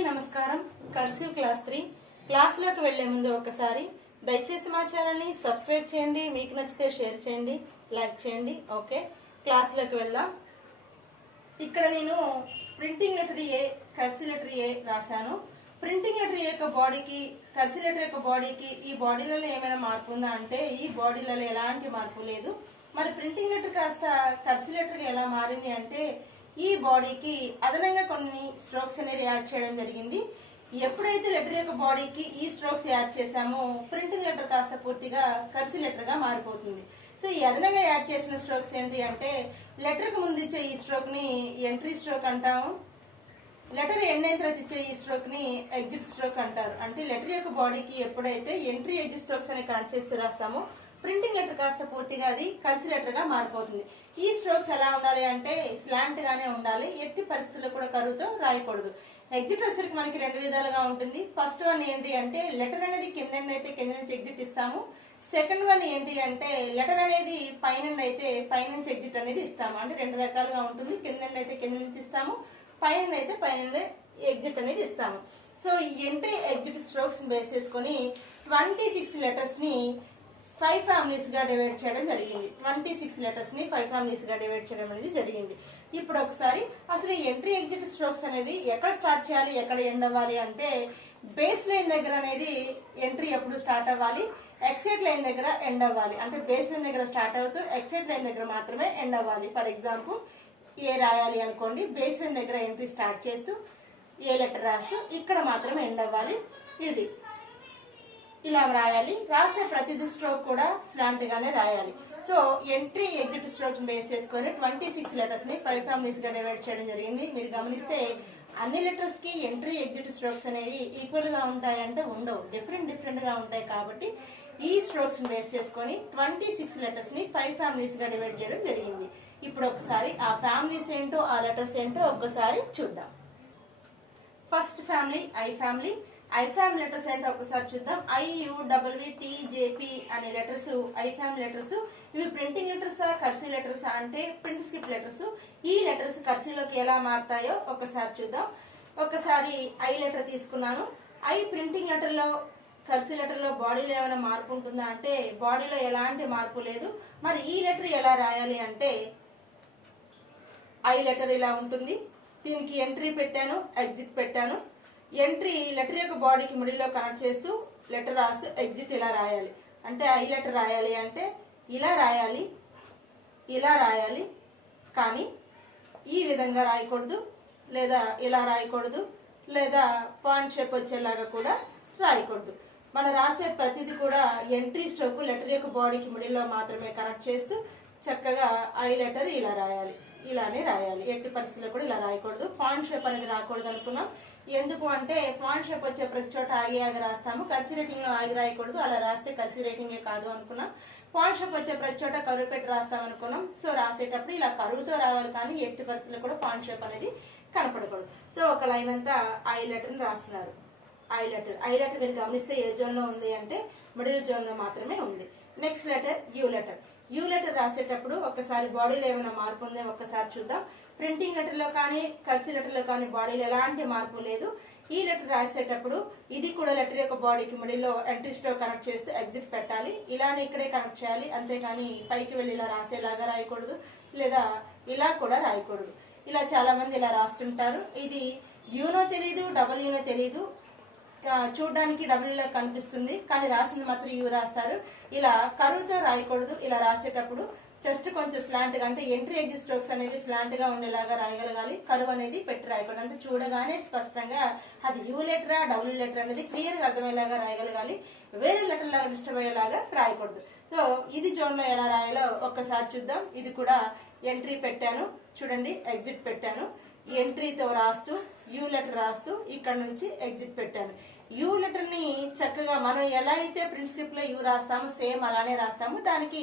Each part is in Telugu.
అందరికీ నమస్కారం. కర్సివ్ క్లాస్ 3 క్లాస్లోకి వెళ్లే ముందు ఒకసారి దయచేసి మా ఛానల్ని సబ్స్క్రైబ్ చేయండి. మీకు నచ్చితే షేర్ చేయండి, లైక్ చేయండి. ఓకే, క్లాస్లోకి వెళ్దాం. ఇక్కడ నేను printing letter A, cursive letter A రాశాను. ప్రింటింగ్ లెటర్ ఏ యొక్క బాడీకి, కర్సివ్ లెటర్ యొక్క బాడీకి ఈ బాడీలలో ఏమైనా మార్పు ఉందా అంటే ఈ బాడీలలో ఎలాంటి మార్పు లేదు. మరి ప్రింటింగ్ లెటర్ కాస్త కర్సివ్ లెటర్ ఎలా మారింది అంటే ఈ బాడీకి అదనంగా కొన్ని స్ట్రోక్స్ అనేది యాడ్ చేయడం జరిగింది. ఎప్పుడైతే లెటర్ యొక్క బాడీకి ఈ స్ట్రోక్స్ యాడ్ చేసామో ప్రింటింగ్ లెటర్ కాస్త పూర్తిగా కర్సివ్ లెటర్ గా మారిపోతుంది. సో ఈ అదనంగా యాడ్ చేసిన స్ట్రోక్స్ ఏంటి అంటే లెటర్ కు ముందు ఇచ్చే ఈ స్ట్రోక్ ని ఎంట్రీ స్ట్రోక్ అంటాము. లెటర్ ఎండ్ అయిన తర్వాత ఇచ్చే ఈ స్ట్రోక్ ని ఎగ్జిట్ స్ట్రోక్ అంటారు. అంటే లెటర్ యొక్క బాడీకి ఎప్పుడైతే ఎంట్రీ ఎగ్జిట్ స్ట్రోక్స్ అనేవి కనెక్ట్ చేస్తూ రాస్తామో ప్రింటింగ్ లెటర్ కాస్త పూర్తిగా అది కర్సివ్ లెటర్ గా మారిపోతుంది. ఈ స్ట్రోక్స్ ఎలా ఉండాలి అంటే స్లాంట్ గానే ఉండాలి. ఎట్టి పరిస్థితుల్లో కూడా కరువుతో రాయకూడదు. ఎగ్జిట్ వచ్చేసరికి మనకి రెండు విధాలుగా ఉంటుంది. ఫస్ట్ వన్ ఏంటి అంటే లెటర్ అనేది కింద అయితే కింద నుంచి ఎగ్జిట్ ఇస్తాము. సెకండ్ వన్ ఏంటి అంటే లెటర్ అనేది పైనుండి అయితే పైనుంచి ఎగ్జిట్ అనేది ఇస్తాము. అంటే రెండు రకాలుగా ఉంటుంది. కింద అయితే కింద నుంచి ఇస్తాము, పైన అయితే పైన ఎగ్జిట్ అనేది ఇస్తాము. సో ఈ ఎంట్రీ ఎగ్జిట్ స్ట్రోక్స్ బేస్ చేసుకుని 26 లెటర్స్ ని 5 ఫ్యామిలీస్ గా డివైడ్ చేయడం జరిగింది. 26 లెటర్స్ ని 5 ఫ్యామిలీస్ గా డివైడ్ చేయడం అనేది జరిగింది. ఇప్పుడు ఒకసారి అసలు ఎంట్రీ ఎగ్జిట్ స్ట్రోక్స్ అనేది ఎక్కడ స్టార్ట్ చేయాలి, ఎక్కడ ఎండ్ అవ్వాలి అంటే బేస్ లైన్ దగ్గర అనేది ఎంట్రీ ఎప్పుడు స్టార్ట్ అవ్వాలి, ఎక్సైట్ లైన్ దగ్గర ఎండ్ అవ్వాలి. అంటే బేస్ లైన్ దగ్గర స్టార్ట్ అవుతూ ఎక్సైట్ లైన్ దగ్గర మాత్రమే ఎండ్ అవ్వాలి. ఫర్ ఎగ్జాంపుల్ ఏ రాయాలి అనుకోండి, బేస్ లైన్ దగ్గర ఎంట్రీ స్టార్ట్ చేస్తూ ఏ లెటర్ రాస్తూ ఇక్కడ మాత్రమే ఎండ్ అవ్వాలి. ఇది ఇలా రాయాలి. రాసే ప్రతిదీ స్ట్రోక్ కూడా స్లాంట్ గానే రాయాలి. So entry exit stroke base చేసుకుని 26 లెటర్స్ ని 5 ఫ్యామిలీస్ గా డివైడ్ చేయడం జరిగింది. మీరు గమనిస్తే అన్ని లెటర్స్ కి ఎంట్రీ ఎగ్జిట్ స్ట్రోక్స్ అనేవి ఈక్వల్ గా ఉంటాయంటే ఉండవు, డిఫరెంట్ గా ఉంటాయి. కాబట్టి ఈ స్ట్రోక్స్ బేస్ చేసుకుని 26 లెటర్స్ ని 5 ఫ్యామిలీస్ గా డివైడ్ చేయడం జరిగింది. ఇప్పుడు ఒకసారి ఆ ఫ్యామిలీస్ ఏంటో, ఆ లెటర్స్ ఏంటో ఒక్కసారి చూద్దాం. First family I family. I family letters ఏంటో ఒకసారి చూద్దాం. IUWTJP అనే లెటర్స్ ఐ ఫ్యామిలీ లెటర్స్. ఇవి ప్రింటింగ్ లెటర్సా, కర్సివ్ లెటర్సా అంటే ప్రింట్ స్క్రిప్ట్ లెటర్స్. ఈ లెటర్స్ కర్సివ్ లోకి ఎలా మారుతాయో ఒకసారి చూద్దాం. ఒకసారి ఐ లెటర్ తీసుకున్నాను. ఐ ప్రింటింగ్ లెటర్ లో, కర్సివ్ లెటర్ లో బాడీలో ఏమైనా మార్పు ఉంటుందా అంటే బాడీలో ఎలాంటి మార్పు లేదు. మరి ఈ లెటర్ ఎలా రాయాలి అంటే ఐ లెటర్ ఇలా ఉంటుంది. దీనికి ఎంట్రీ పెట్టాను, ఎగ్జిట్ పెట్టాను. ఎంట్రీ లెటర్ యొక్క బాడీకి మిడిల్లో కనెక్ట్ చేస్తూ లెటర్ రాస్తూ ఎగ్జిట్ ఇలా రాయాలి. అంటే ఐ లెటర్ రాయాలి అంటే ఇలా రాయాలి, ఇలా రాయాలి. కానీ ఈ విధంగా రాయకూడదు, లేదా ఇలా రాయకూడదు, లేదా పాయింట్ షేప్ వచ్చేలాగా కూడా రాయకూడదు. మనం రాసే ప్రతిదీ కూడా ఎంట్రీ స్ట్రోక్ లెటర్ యొక్క బాడీకి మిడిల్లో మాత్రమే కనెక్ట్ చేస్తూ చక్కగా ఐ లెటర్ ఇలా రాయాలి, ఇలానే రాయాలి. ఎట్టి పరిస్థితుల్లో కూడా ఇలా రాయకూడదు. పాయింట్ షేప్ అనేది రాకూడదు అనుకున్నాం. ఎందుకు అంటే పాయింట్ షేప్ వచ్చే ప్రతి చోట ఆగి రాస్తాము. కర్సివ్ రైటింగ్ లో ఆగి రాయకూడదు, అలా రాస్తే కర్సివ్ రైటింగే కాదు అనుకున్నాం. పాయింట్ షేప్ వచ్చే ప్రతి చోట కరువు పెట్టి రాస్తాం అనుకున్నాం. సో రాసేటప్పుడు ఇలా కరువుతో రావాలి, కానీ ఎట్టి పరిస్థితుల్లో కూడా పాయింట్ షేప్ అనేది కనపడకూడదు. సో ఒక లైన్ అంతా ఐ లెటర్ ని రాస్తున్నారు. ఐ లెటర్ మీరు గమనిస్తే ఏ జోన్ లో ఉంది అంటే మిడిల్ జోన్ లో మాత్రమే ఉంది. నెక్స్ట్ లెటర్ యూ లెటర్ రాసేటప్పుడు ఒకసారి బాడీలో ఏమైనా మార్పు ఉందో ఒకసారి చూద్దాం. ప్రింటింగ్ లెటర్ లో కానీ కర్సివ్ లెటర్ లో కానీ బాడీలో ఎలాంటి మార్పు లేదు. ఈ లెటర్ రాసేటప్పుడు ఇది కూడా లెటర్ యొక్క బాడీకి మిడిల్లో ఎంట్రీ స్ట్రోక్ కనెక్ట్ చేస్తూ ఎగ్జిట్ పెట్టాలి. ఇలానే ఇక్కడే కనెక్ట్ చేయాలి. అంతేగాని పైకి వెళ్ళి ఇలా రాసేలాగా రాయకూడదు, లేదా ఇలా కూడా రాయకూడదు. ఇలా చాలా మంది ఇలా రాస్తుంటారు. ఇది యూనో తెలీదు, డబ్ల్యూనో తెలీదు. చూడడానికి డబ్ల్యూలో కనిపిస్తుంది, కానీ రాసింది మాత్రం యూ రాస్తారు. ఇలా కరువుతో రాయకూడదు. ఇలా రాసేటప్పుడు జస్ట్ కొంచెం స్లాంట్ గా, అంటే ఎంట్రీ ఎగ్జిట్ స్ట్రోక్స్ అనేవి స్లాంట్ గా ఉండేలాగా రాయగలగాలి. కరువు అనేది పెట్టి రాయకూడదు. అంటే చూడగానే స్పష్టంగా అది యూ లెటరా డబ్ల్యూ లెటర్ అనేది క్లియర్ గా అర్థమయ్యేలాగా రాయగలగాలి. వేరే లెటర్ లాగా డిస్టర్బ్ అయ్యేలాగా రాయకూడదు. సో ఇది జోన్ లో ఎలా రాయాలో ఒక్కసారి చూద్దాం. ఇది కూడా ఎంట్రీ పెట్టాను చూడండి, ఎగ్జిట్ పెట్టాను. ఎంట్రీతో రాస్తూ యూ లెటర్ రాస్తూ ఇక్కడ నుంచి ఎగ్జిట్ పెట్టాను. యూ లెటర్ ని చక్కగా మనం ఎలా అయితే ప్రింట్ స్క్రిప్ట్ లో యూ రాస్తామో సేమ్ అలానే రాస్తాము. దానికి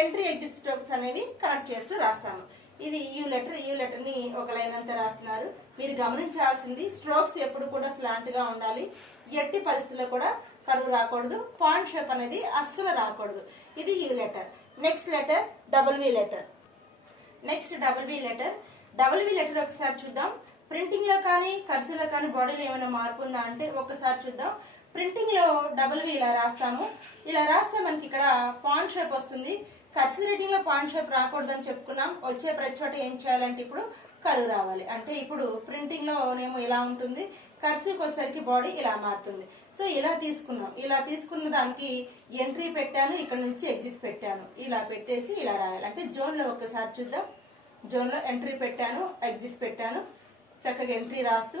ఎంట్రీ ఎగ్జిట్ స్ట్రోక్స్ అనేవి కనెక్ట్ చేస్తూ రాస్తాము. ఇది యూ లెటర్ ని ఒక లైన్ అంతా రాస్తున్నారు. మీరు గమనించాల్సింది స్ట్రోక్స్ ఎప్పుడు కూడా స్లాంట్ గా ఉండాలి. ఎట్టి పరిస్థితుల్లో కూడా కరువు రాకూడదు. పాయింట్ షేప్ అనేది అస్సలు రాకూడదు. ఇది you letter. Next letter double V letter. ఒకసారి చూద్దాం. ప్రింటింగ్ లో కానీ కర్సివ్ లో కానీ బాడీలో ఏమైనా మార్పు ఉందా అంటే ఒక్కసారి చూద్దాం. ప్రింటింగ్ లో డబుల్ వి ఇలా రాస్తాము. ఇలా రాస్తే మనకి ఇక్కడ పాయింట్ షేప్ వస్తుంది. కర్సివ్ రైటింగ్ లో పాయింట్ షేప్ రాకూడదని చెప్పుకున్నాం. వచ్చే ప్రతి చోట ఏం చేయాలంటే ఇప్పుడు కరువు రావాలి. అంటే ఇప్పుడు ప్రింటింగ్ లో నేమో ఇలా ఉంటుంది, కర్సివ్కి వచ్చేసరికి బాడీ ఇలా మారుతుంది. సో ఇలా తీసుకున్నాం. ఇలా తీసుకున్న దానికి ఎంట్రీ పెట్టాను, ఇక్కడ నుంచి ఎగ్జిట్ పెట్టాను. ఇలా పెట్టేసి ఇలా రాయాలి. అంటే జోన్ లో ఒక్కసారి చూద్దాం. జోన్ లో ఎంట్రీ పెట్టాను, ఎగ్జిట్ పెట్టాను. చక్కగా ఎంట్రీ రాస్తూ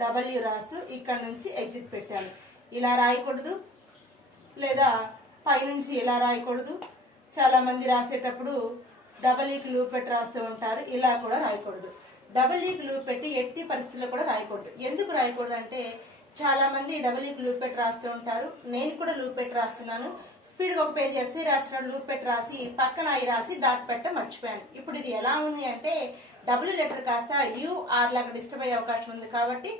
డబ్ల్యూ రాస్తూ ఇక్కడ నుంచి ఎగ్జిట్ పెట్టాను. ఇలా రాయకూడదు, లేదా పైనుంచి ఇలా రాయకూడదు. చాలా మంది రాసేటప్పుడు డబల్ ఈకి లూప్ పెట్టి రాస్తూ ఉంటారు. ఇలా కూడా రాయకూడదు. డబల్ ఈకి లూప్ పెట్టి ఎట్టి పరిస్థితుల్లో కూడా రాయకూడదు. ఎందుకు రాయకూడదు అంటే చాలా మంది డబల్ ఈకి లూప్ పెట్టి రాస్తూ ఉంటారు. నేను కూడా లూప్ పెట్టి రాస్తున్నాను. స్పీడ్గా ఒక పేజ్ ఎస్సీ రాసినప్పుడు లూప్ పెట్టి రాసి పక్కన ఐ రాసి డాట్ పెట్ట మర్చిపోయాను. ఇప్పుడు ఇది ఎలా ఉంది అంటే డబ్ల్యూ లెటర్ కాస్త యూఆర్ లాగా డిస్టర్బ్ అయ్యే అవకాశం ఉంది. కాబట్టి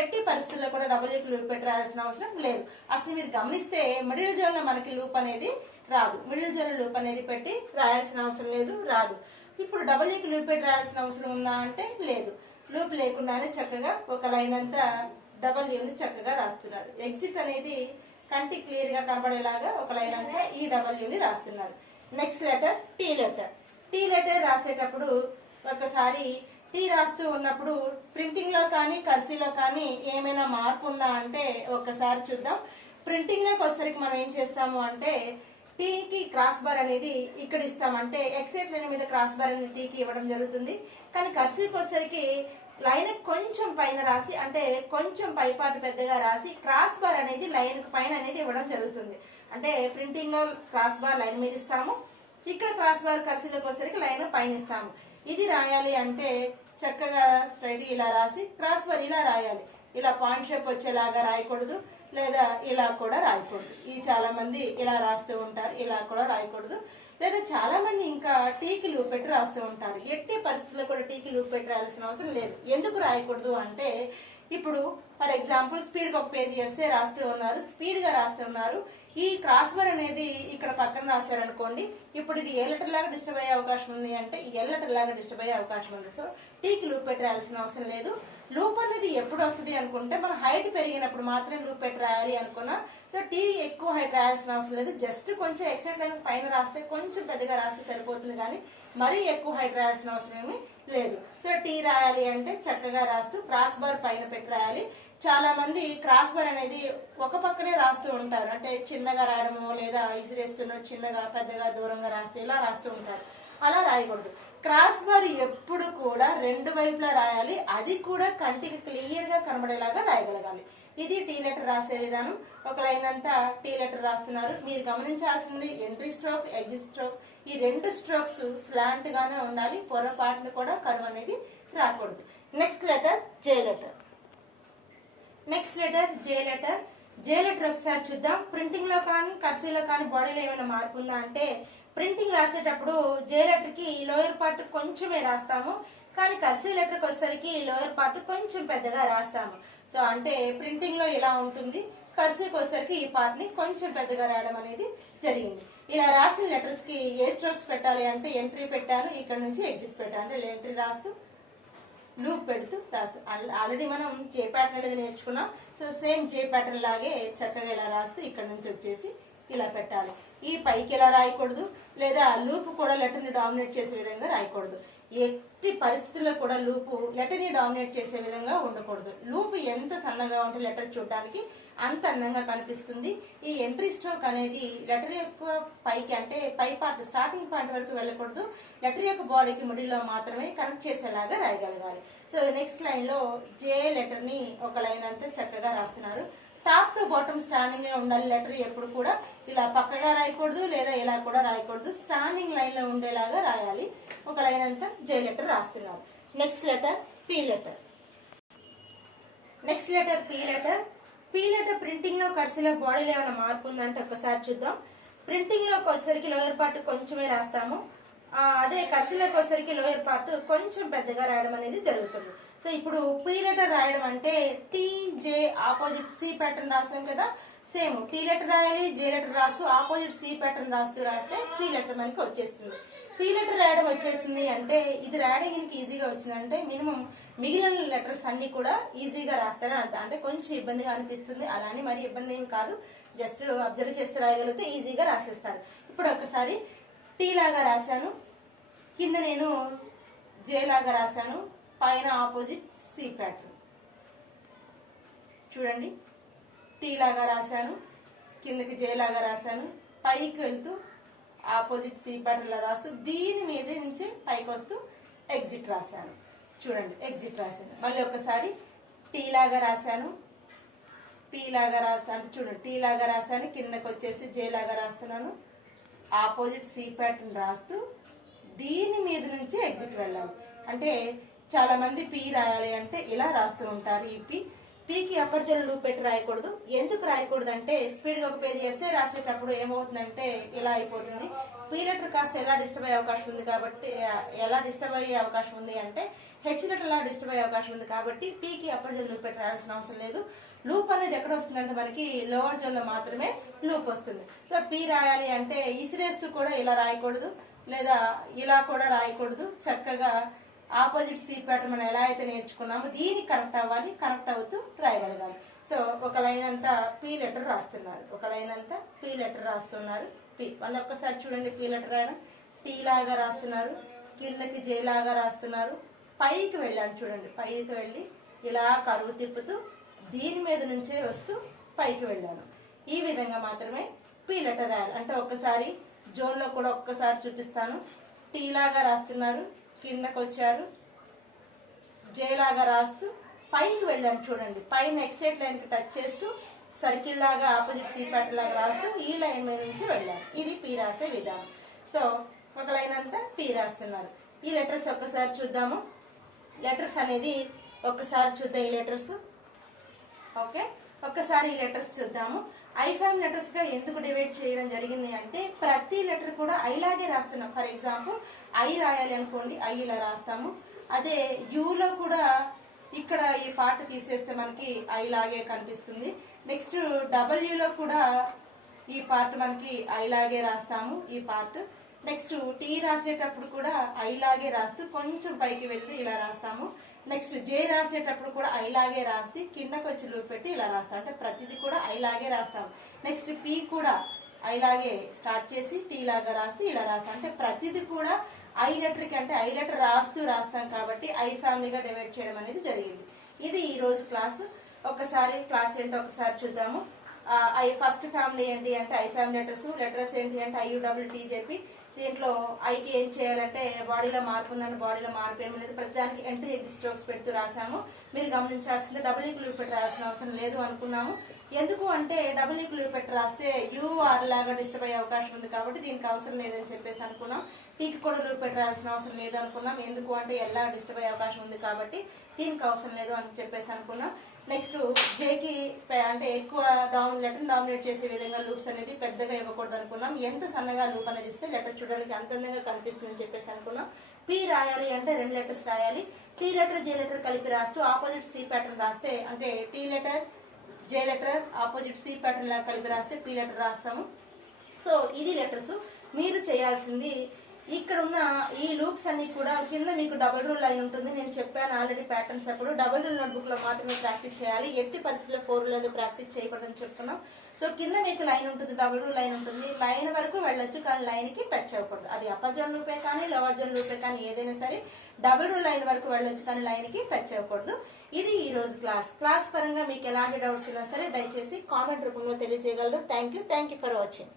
ఎట్టి పరిస్థితుల్లో కూడా డబుల్ ఈకి లూప్ పెట్టి రాయాల్సిన అవసరం లేదు. అసలు మీరు గమనిస్తే మిడిల్ జోన్ లో మనకి లూప్ అనేది రాదు. మిడిల్ జోన్ లూప్ అనేది పెట్టి రాయాల్సిన అవసరం లేదు, రాదు. ఇప్పుడు డబుల్ ఈకి లూప్ పెట్టి రాయాల్సిన అవసరం ఉందా అంటే లేదు. లూప్ లేకుండానే చక్కగా ఒక లైన్ అంతా డబ్ల్యూని చక్కగా రాస్తున్నారు. ఎగ్జిట్ అనేది కంటి క్లియర్ గా కనబడేలాగా ఒక లైన్ అంతా ఈ డబ్ల్యూని రాస్తున్నారు. Next letter T letter. T letter రాసేటప్పుడు ఒకసారి టీ రాస్తూ ఉన్నప్పుడు ప్రింటింగ్ లో కానీ కర్సీలో కానీ ఏమైనా మార్పు ఉందా అంటే ఒక్కసారి చూద్దాం. ప్రింటింగ్ లోకి వచ్చేసరికి మనం ఏం చేస్తాము అంటే టీకి క్రాస్ బార్ అనేది ఇక్కడ ఇస్తామంటే ఎక్సెట్ లైన్ మీద క్రాస్ బార్ అనేది టీకి ఇవ్వడం జరుగుతుంది. కానీ కర్సీకి వచ్చేసరికి లైన్ కొంచెం పైన రాసి అంటే కొంచెం పైపాటు పెద్దగా రాసి క్రాస్ బార్ అనేది లైన్ పైన అనేది ఇవ్వడం జరుగుతుంది. అంటే ప్రింటింగ్ లో క్రాస్ బార్ లైన్ మీద ఇస్తాము, ఇక్కడ క్రాస్ బార్ కర్సీలోకి వచ్చేసరికి లైన్ పైన ఇస్తాము. ఇది రాయాలి అంటే చక్కగా స్ట్రైట్ ఇలా రాసి క్రాస్ బార్ ఇలా రాయాలి. ఇలా పాయింట్ షేప్ వచ్చేలాగా రాయకూడదు, లేదా ఇలా కూడా రాయకూడదు. ఇది చాలా మంది ఇలా రాస్తూ ఉంటారు. ఇలా కూడా రాయకూడదు. లేదా చాలా మంది ఇంకా టీకి లూప్ పెట్టి రాస్తూ ఉంటారు. ఎట్టి పరిస్థితుల్లో కూడా టీకి లూప్ పెట్టి రాయాల్సిన అవసరం లేదు. ఎందుకు రాయకూడదు అంటే ఇప్పుడు ఫర్ ఎగ్జాంపుల్ స్పీడ్ గా ఒక పేజీ ఎస్సే రాస్తూ ఉన్నారు, స్పీడ్ గా రాస్తూ ఉన్నారు. ఈ క్రాస్ బార్ అనేది ఇక్కడ పక్కన రాశారనుకోండి, ఇప్పుడు ఇది ఏ లెటర్ లాగా డిస్టర్బ్ అయ్యే అవకాశం ఉంది అంటే ఎల్ లెటర్ లాగా డిస్టర్బ్ అయ్యే అవకాశం ఉంది. సో టీకి లూప్ పెట్టి రాయాల్సిన అవసరం లేదు. లూప్ అనేది ఎప్పుడు వస్తుంది అనుకుంటే మన హైట్ పెరిగినప్పుడు మాత్రమే లూప్ పెట్టి రాయాలి అనుకున్నా. సో టీ ఎక్కువ హైట్ రాయాల్సిన అవసరం లేదు. జస్ట్ కొంచెం ఎక్స్టెంట్ లైన్ పైన రాస్తే కొంచెం పెద్దగా రాస్తే సరిపోతుంది, కానీ మరీ ఎక్కువ హైట్ రాయాల్సిన అవసరం ఏమీ లేదు. సో టీ రాయాలి అంటే చక్కగా రాస్తూ క్రాస్ బార్ పైన పెట్టి రాయాలి. చాలా మంది క్రాస్ బార్ అనేది ఒక పక్కనే రాస్తూ ఉంటారు. అంటే చిన్నగా రాయడము, లేదా ఇసిరేస్తున్న చిన్నగా పెద్దగా దూరంగా రాస్తే ఇలా రాస్తూ ఉంటారు. అలా రాయకూడదు. క్రాస్ బార్ ఎప్పుడు కూడా రెండు వైపులా రాయాలి. అది కూడా కంటికి క్లియర్ గా కనబడేలాగా రాయగలగాలి. ఇది టీ లెటర్ రాసే విధానం. ఒక లైన్ అంతా టీ లెటర్ రాస్తున్నారు. మీరు గమనించాల్సింది ఎంట్రీ స్ట్రోక్, ఎగ్జిట్ స్ట్రోక్. ఈ రెండు స్ట్రోక్స్ స్లాంట్ గానే ఉండాలి. పొరపాటును కూడా కరువు అనేది రాకూడదు. Next letter J letter. Next letter J letter. J letter ఒకసారి చూద్దాం. ప్రింటింగ్ లో కానీ కర్సీవ్ లో కానీ బాడీలో ఏమైనా మార్పు ఉందా అంటే ప్రింటింగ్ రాసేటప్పుడు జే లెటర్ కి లోయర్ పార్ట్ కొంచెమే రాస్తాము, కానీ కర్సీవ్ లెటర్ కి వచ్చేసరికి లోయర్ పార్ట్ కొంచెం పెద్దగా రాస్తాము. సో అంటే ప్రింటింగ్ లో ఇలా ఉంటుంది, కర్సీవ్కి వచ్చేసరికి ఈ పార్ట్ ని కొంచెం పెద్దగా రాయడం అనేది జరిగింది. ఇలా రాసిన లెటర్స్ కి ఏ స్ట్రోక్స్ పెట్టాలి అంటే ఎంట్రీ పెట్టాను, ఇక్కడ నుంచి ఎగ్జిట్ పెట్టాను. అంటే ఎంట్రీ రాస్తూ లూప్ పెడుతూ రాస్తూ ఆల్రెడీ మనం జే ప్యాటర్న్ అనేది నేర్చుకున్నాం. సో సేమ్ జే ప్యాటర్న్ లాగే చక్కగా ఇలా రాస్తూ ఇక్కడ నుంచి వచ్చేసి ఇలా పెట్టాలి. ఈ పైకి ఇలా రాయకూడదు, లేదా లూప్ కూడా లెటర్ ని డామినేట్ చేసే విధంగా రాయకూడదు. ఎట్టి పరిస్థితుల్లో కూడా లూపు లెటర్ ని డామినేట్ చేసే విధంగా ఉండకూడదు. లూప్ ఎంత సన్నగా ఉంటే లెటర్ చూడడానికి అంత అందంగా కనిపిస్తుంది. ఈ ఎంట్రీ స్ట్రోక్ అనేది లెటర్ యొక్క పైకి అంటే పై పార్ట్ స్టార్టింగ్ పాయింట్ వరకు వెళ్ళకూడదు. లెటర్ యొక్క బాడీకి మిడిల్లో మాత్రమే కనెక్ట్ చేసేలాగా రాయగలగాలి. సో నెక్స్ట్ లైన్ లో జే లెటర్ ని ఒక లైన్ అంతా చక్కగా రాస్తున్నారు. టాప్ టు బాటమ్ స్టాండింగ్ లో ఉండాలి. లెటర్ ఎప్పుడు కూడా ఇలా పక్కగా రాయకూడదు, లేదా ఇలా కూడా రాయకూడదు. స్టాండింగ్ లైన్ లో ఉండేలాగా రాయాలి. ఒక లైన్ అంతా జే లెటర్ రాస్తున్నారు. Next letter P letter. Next letter P letter. P letter printing లో కర్సీలో బాడీలో ఏమైనా మార్పు ఉందంటే ఒకసారి చూద్దాం. ప్రింటింగ్ లోకి వచ్చేసరికి లోయర్ పార్ట్ కొంచెమే రాస్తాము, అదే కర్సీలోకి వచ్చేసరికి లోయర్ పార్ట్ కొంచెం పెద్దగా రాయడం అనేది జరుగుతుంది. సో ఇప్పుడు పి లెటర్ రాయడం అంటే టీ జే ఆపోజిట్ సి ప్యాటర్న్ రాస్తాం కదా, సేమ్ టీ లెటర్ రాయాలి, జే లెటర్ రాస్తూ ఆపోజిట్ సి ప్యాటర్న్ రాస్తే పి లెటర్ మనకి వచ్చేస్తుంది. పి లెటర్ రాయడం వచ్చేసింది అంటే ఇది రాయడానికి ఈజీగా వచ్చిందంటే మినిమం మిగిలిన లెటర్స్ అన్ని కూడా ఈజీగా రాస్తారని అర్థం. అంటే కొంచెం ఇబ్బందిగా అనిపిస్తుంది, అలానే మరి ఇబ్బంది ఏమి కాదు, జస్ట్ అబ్జర్వ్ చేస్తే రాయగలిగితే ఈజీగా రాసేస్తారు. ఇప్పుడు ఒకసారి టీ లాగా రాశాను, కింద నేను జే లాగా రాశాను, పైన ఆపోజిట్ సి ప్యాటర్న్. చూడండి, టీ లాగా రాశాను, కిందకి జే లాగా రాశాను, పైకి వెళ్తూ ఆపోజిట్ సి ప్యాటర్న్ లా రాస్తూ దీని మీద నుంచి పైకి వస్తూ ఎగ్జిట్ రాశాను. చూడండి, ఎగ్జిట్ రాశాను. మళ్ళీ ఒకసారి టీ లాగా రాశాను, పీ లాగా రాస్తాను. చూడండి, టీ లాగా రాశాను, కిందకి వచ్చేసి జే లాగా రాస్తున్నాను, ఆపోజిట్ సి ప్యాటర్న్ రాస్తూ దీని మీద నుంచి ఎగ్జిట్ వెళ్ళాలి. అంటే చాలా మంది పీ రాయాలి అంటే ఇలా రాస్తూ ఉంటారు. ఈ పీకి అప్పర్ జోన్ లూప్ పెట్టి రాయకూడదు. ఎందుకు రాయకూడదు అంటే స్పీడ్ గా ఒక పేజీ ఎస్ఏ రాసేటప్పుడు ఏమవుతుందంటే ఇలా అయిపోతుంది. పీ లెటర్ కాస్త ఎలా డిస్టర్బ్ అయ్యే అవకాశం ఉంది కాబట్టి, ఎలా డిస్టర్బ్ అయ్యే అవకాశం ఉంది అంటే హెచ్ లెటర్ ఎలా డిస్టర్బ్ అయ్యే అవకాశం ఉంది కాబట్టి పీకి అప్పర్ జోన్ లూప్ పెట్టి రాయాల్సిన అవసరం లేదు. లూప్ అనేది ఎక్కడ వస్తుందంటే మనకి లోవర్ జోన్ లో మాత్రమే లూప్ వస్తుంది. సో పీ రాయాలి అంటే ఇసిరేస్తూ కూడా ఇలా రాయకూడదు, లేదా ఇలా కూడా రాయకూడదు. చక్కగా ఆపోజిట్ సి ప్యాటర్న్ మనం ఎలా అయితే నేర్చుకున్నామో దీనికి కనెక్ట్ అవ్వాలి, కనెక్ట్ అవుతూ రాయగలగాలి. సో ఒక లైన్ అంతా పీ లెటర్ రాస్తున్నారు, ఒక లైన్ అంతా పీ లెటర్ రాస్తున్నారు. పీ మళ్ళీ ఒక్కసారి చూడండి, పీ లెటర్ రాయడం, టీ లాగా రాస్తున్నారు, కిందకి జే లాగా రాస్తున్నారు, పైకి వెళ్ళాను. చూడండి, పైకి వెళ్ళి ఇలా కరువు తిప్పుతూ దీని మీద నుంచే వస్తూ పైకి వెళ్ళాను. ఈ విధంగా మాత్రమే పీ లెటర్ రాయాలి. అంటే ఒక్కసారి జోన్ లో కూడా ఒక్కసారి చూపిస్తాను. టీ లాగా రాస్తున్నారు, కిందకు వచ్చారు, జే లాగా రాస్తూ పైకి వెళ్ళాను. చూడండి, పైన ఎక్సైట్ లైన్ కి టచ్ చేస్తూ సర్కిల్ లాగా ఆపోజిట్ సి ప్యాటర్న్ లాగా రాస్తూ ఈ లైన్ మీద నుంచి వెళ్ళాను. ఇది పీ రాసే విధానం. సో ఒక లైన్ అంతా పీ రాస్తున్నారు. ఈ లెటర్స్ ఒక్కసారి చూద్దాము. లెటర్స్ అనేది ఒక్కసారి చూద్దాం. ఈ లెటర్స్ ఓకే, ఒక్కసారి ఈ లెటర్స్ చూద్దాము. ఐ ఫామ్ లెటర్స్ గా ఎందుకు డివైడ్ చేయడం జరిగింది అంటే ప్రతి లెటర్ కూడా ఐ లాగే రాస్తున్నాం. ఫర్ ఎగ్జాంపుల్ ఐ రాయాలి అనుకోండి, ఐ ఇలా రాస్తాము. అదే యూలో కూడా ఇక్కడ ఈ పార్ట్ తీసేస్తే మనకి ఐ లాగే కనిపిస్తుంది. నెక్స్ట్ డబ్ల్యూలో కూడా ఈ పార్ట్ మనకి ఐ లాగే రాస్తాము, ఈ పార్ట్. నెక్స్ట్ టీ రాసేటప్పుడు కూడా ఐ లాగే రాస్తూ కొంచెం పైకి వెళ్తూ ఇలా రాస్తాము. నెక్స్ట్ జే రాసేటప్పుడు కూడా ఐ లాగే రాసి కిందకి వచ్చి లూప్ పెట్టి ఇలా రాస్తాం. అంటే ప్రతిదీ కూడా ఐ లాగే రాస్తాం. నెక్స్ట్ పీ కూడా ఐ లాగే స్టార్ట్ చేసి టీ లాగా రాస్తూ ఇలా రాస్తాం. అంటే ప్రతిదీ కూడా ఐ లెటర్ కి అంటే ఐ లెటర్ రాస్తూ రాస్తాం కాబట్టి ఐ ఫ్యామిలీగా డివైడ్ చేయడం అనేది జరిగింది. ఇది ఈ రోజు క్లాస్. ఒకసారి క్లాస్ ఏంటో ఒకసారి చూద్దాము. ఐ ఫస్ట్ ఫ్యామిలీ ఏంటి అంటే ఐ ఫ్యామిలీ లెటర్స్ ఏంటి అంటే IUTTJP. దీంట్లో ఐకి ఏం చేయాలంటే బాడీలో మార్పు ఉందని బాడీలో మార్పు ఏమి లేదు, ప్రతిదానికి ఎంట్రీ ఎగ్జిట్ స్ట్రోక్స్ పెడుతూ రాసాము. మీరు గమనించాల్సింది డబుల్ ఈక్వల్ లూప్ పెట్టి రాయాల్సిన అవసరం లేదు అనుకున్నాము. ఎందుకు అంటే డబుల్ ఈక్వల్ లూప్ పెట్టి రాస్తే యూఆర్ లాగా డిస్టర్బ్ అయ్యే అవకాశం ఉంది కాబట్టి దీనికి అవసరం లేదని చెప్పేసి అనుకున్నాం. టీకి కూడా లూప్ పెట్టి రాయాల్సిన అవసరం లేదు అనుకున్నాం. ఎందుకు అంటే ఎలా డిస్టర్బ్ అయ్యే అవకాశం ఉంది కాబట్టి దీనికి అవసరం లేదు అని చెప్పేసి అనుకున్నాం. నెక్స్ట్ జేకి అంటే ఎక్కువ లెటర్ డామినేట్ చేసే విధంగా లూప్స్ అనేది పెద్దగా ఇవ్వకూడదు అనుకున్నాం. ఎంత సన్నగా లూప్ అనేది ఇస్తే లెటర్ చూడడానికి అంత అందంగా కనిపిస్తుందని చెప్పేసి అనుకున్నాం. పీ రాయాలి అంటే 2 లెటర్స్ రాయాలి. టీ లెటర్ జే లెటర్ కలిపి రాస్తూ ఆపోజిట్ సి ప్యాటర్న్ రాస్తే అంటే T letter J letter opposite C pattern లాగా కలిపి రాస్తే పీ లెటర్ రాస్తాము. సో ఇది లెటర్స్. మీరు చేయాల్సింది ఇక్కడ ఉన్న ఈ లూప్స్ అన్ని కూడా కింద మీకు డబుల్ రూల్ లైన్ ఉంటుంది. నేను చెప్పాను ఆల్రెడీ ప్యాటర్న్స్ అప్పుడు డబుల్ రూల్ నోట్బుక్ లో మాత్రమే ప్రాక్టీస్ చేయాలి. ఎట్టి పరిస్థితుల్లో 4 రూల్ ప్రాక్టీస్ చేయకూడదని చెప్తున్నాం. సో కింద మీకు లైన్ ఉంటుంది, డబుల్ రూల్ లైన్ ఉంటుంది. లైన్ వరకు వెళ్ళొచ్చు కానీ లైన్ కి టచ్ అవ్వకూడదు. అది అప్పర్ జోన్ లూపే కానీ లోవర్ జోన్ లూపే కానీ ఏదైనా సరే డబుల్ రూల్ లైన్ వరకు వెళ్ళొచ్చు కానీ లైన్ కి టచ్ అవ్వకూడదు. ఇది ఈ రోజు క్లాస్ పరంగా మీకు ఎలాంటి డౌట్స్ ఉన్నా సరే దయచేసి కామెంట్ రూపంలో తెలియజేయగలరు. Thank you for watching.